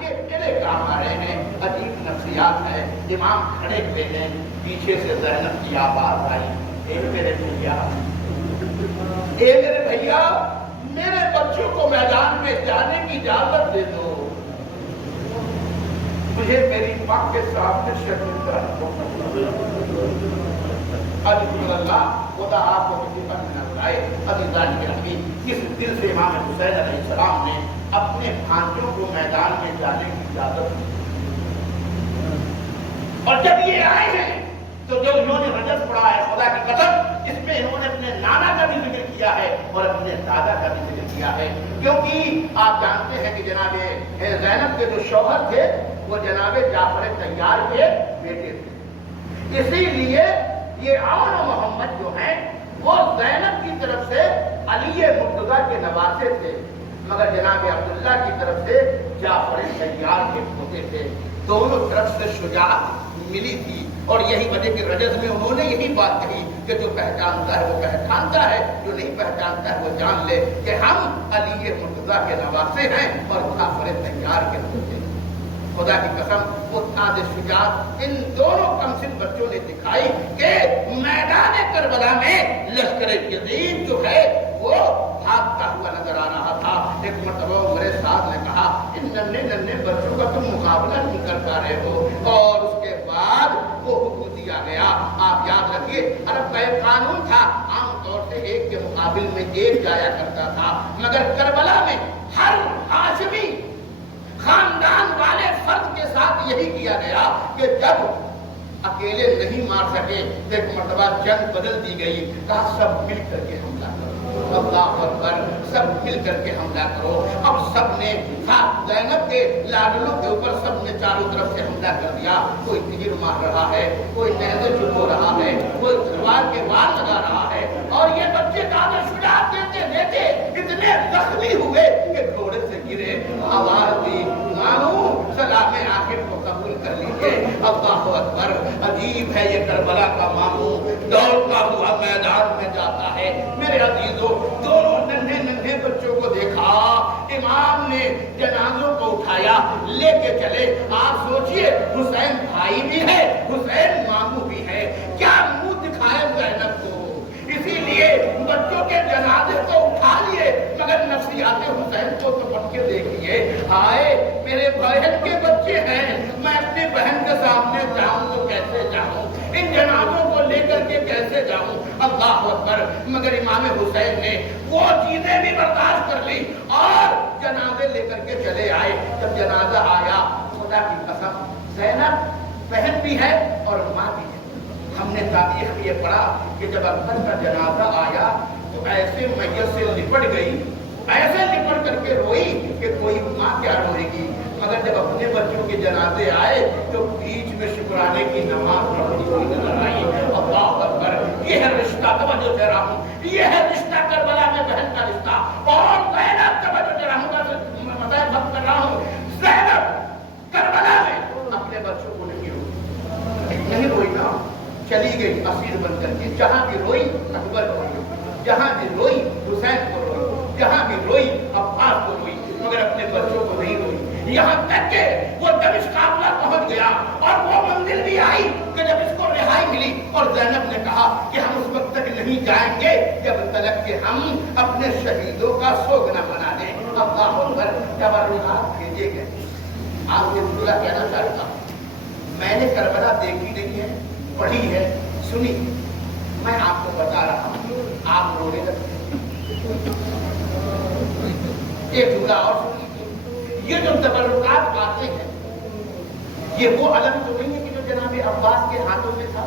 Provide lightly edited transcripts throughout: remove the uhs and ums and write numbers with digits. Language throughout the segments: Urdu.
کے میرے کام آ رہے ہیں. عجیب نفسیات ہے. امام کھڑے ہوئے ہیں, پیچھے سے زینب کی آواز آئی, اے میرے بھیا, میرے بچوں کو میدان میں جانے کی اجازت دے دو, مجھے میری ماں کے سامنے شرمندہ اللہ خدا آپ کو کسی پر نہ بلائے. عزیزان گرامی, کس دل سے امام حسین علیہ السلام نے اپنے بھانجوں کو میدان میں جانے کی اجازت دی. اور جب یہ آئے ہیں تو جو انہوں نے رجز پڑھا ہے, خدا کی قسم اس میں انہوں نے اپنے نانا کا بھی ذکر کیا ہے اور اپنے دادا کا بھی ذکر کیا ہے, کیونکہ آپ جانتے ہیں کہ جناب زینب کے جو شوہر تھے وہ جناب جعفر طیار کے بیٹے تھے. اسی لیے یہ عون و محمد جو ہیں وہ زینب کی طرف سے علی مرتضیٰ کے نواسے تھے, مگر جناب عبداللہ کی طرف سے جعفر طیار کے پوتے تھے. دونوں طرف سے شجاعت ملی تھی, اور یہی وجہ کہ رجز میں انہوں نے یہی بات کہی کہ جو پہچانتا ہے وہ پہچانتا ہے, جو نہیں پہچانتا ہے وہ جان لے کہ ہم علی مرتضیٰ کے نواسے ہیں اور جعفر طیار کے پوتے ہیں. خدا کی قسم وہ تاج شجاعت ان دونوں کمسن بچوں نے دکھائی کہ میدان کربلا میں لشکر یزید جو ہے وہ بھاگتا ہوا نظر آ رہا تھا. ایک مرتبہ عمر سعد نے کہا, ان ننھے ننھے بچوں کا تم مقابلہ نہیں کر پا رہے ہو, اور اس کے بعد وہ حکم دیا گیا. آپ یاد رکھیے عرب کا ایک قانون تھا, عام طور سے ایک کے مقابل میں ایک جایا کرتا تھا, مگر کربلا میں ہر ہاشمی خاندان والے فرد کے ساتھ یہی کیا گیا کہ جب اکیلے نہیں مار سکے تو ایک مرتبہ جنگ بدل دی گئی, کہا سب مل کر کے حملہ کرو, اللہ اکبر, سب مل کر کے حملہ کرو. اب سب نے زینب کے لاڈلوں کے اوپر سب نے چاروں طرف سے حملہ کر دیا. کوئی تیر مار رہا ہے, کوئی نیزے چبو رہا ہے, کوئی تلوار کے وار لگا رہا ہے, اور یہ بچے تاج شجاعت دیتے دیتے اتنے زخمی ہوئے کہ گھوڑے سے گرے. آواز دی, مانو سلام آخر کو قبول کر لیجیے. اللہ اکبر, عجیب ہے یہ کربلا کا ماموں دوڑتا ہوا میدان میں جاتا ہے. میرے عزیزوں, دونوں ننھے ننھے بچوں کو دیکھا, امام نے جنازوں کو اٹھایا, لے کے چلے. آپ سوچئے حسین بھائی بھی ہے, حسین ماموں بھی ہے, کیا منہ دکھائے زینب کو. اسی لیے بچوں کے جنازے کو اٹھا لیے, مگر نفسیات حسین کو تو پٹ کے دیکھیے. ہائے میرے بہن کے بچے ہیں, میں اپنی بہن کے سامنے جاؤں تو کیسے جاؤں, ان جنازوں کو لے کر کے کیسے جاؤں. اللہ اکبر, مگر امام حسین نے وہ چیزیں بھی برداشت کر لی اور جنازے لے کر کے چلے آئے. جب جنازہ آیا, خدا کی قسم زینب بہن بھی ہے اور ماں بھی ہے. ہم نے تاریخ میں یہ پڑھا کہ جب اکبر کا جنازہ آیا تو ایسے میت سے لپٹ گئی, ایسے لپٹ کر کے روئی کہ کوئی ماں کیا روئے گی. مگر جب اپنے بچوں کے جنازے آئے تو بیچ میں شکرانے کی نماز پڑھتی ہوئی نظر آئی. اللہ اکبر, یہ ہے رشتہ. توجہ دے رہا ہوں, یہ ہے رشتہ کربلا میں بہن کا رشتہ. اور زینب, توجہ دے رہا ہوں, مسائل بات کر رہا ہوں, زینب کربلا میں اپنے بچوں کو نہیں روئی نا, چلی گئی اسیر بن کر کے. جہاں بھی روئی اکبر کو روئی, جہاں بھی روئی حسین کو روئی, جہاں بھی روئی عباس کو روئی, مگر اپنے بچوں کو نہیں روئی. یہاں تک کہ وہ دمشق قافلہ پہنچ گیا اور وہ منزل بھی آئی کہ جب اس کو رہائی ملی, اور زینب نے کہا کہ ہم اس وقت تک نہیں جائیں گے جب تک کہ ہم اپنے شہیدوں کا سوگ نہ بنا دیں. اللہ اکبر, تبرکات بھیجے گئے. آپ سے عبداللہ کہنا چاہتا ہوں, میں نے کربلا دیکھی نہیں ہے, پڑھی ہے, سنی. میں آپ کو بتا رہا ہوں, آپ رونے لگتے. ایک جملہ اور سنی, یہ جو تبرکات آتے ہیں یہ وہ علم تو نہیں ہے کہ جو جناب عباس کے ہاتھوں میں تھا.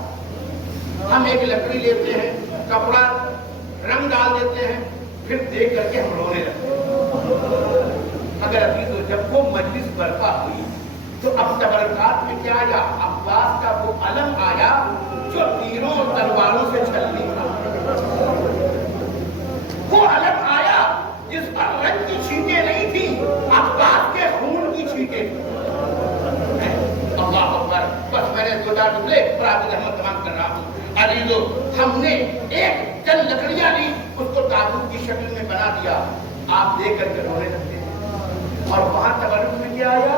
ہم ایک لکڑی لیتے ہیں, کپڑا رنگ ڈال دیتے ہیں, پھر دیکھ کر کے ہم رونے لگتے ہیں. اگر ابھی تو جب وہ مجلس برپا ہوئی تو اب تبرکات میں کیا آیا, عباس کا وہ علم آیا جو تیروں اور تلواروں سے چھلنی تھا. وہ علم آیا جس پر رنگ کی چھینٹیں نہیں تھی, عباس کے خون کی چھینٹیں. اللہ اکبر. بس میں نے دو چار جملے پر آپ کی رحمت تمام کر رہا ہوں. عزیزو, ہم نے ایک چند لکڑیاں لی, اس کو تابوت کی شکل میں بنا دیا. آپ دیکھ کر کے رونے لگتے ہیں. اور وہاں تبرک میں کیا آیا,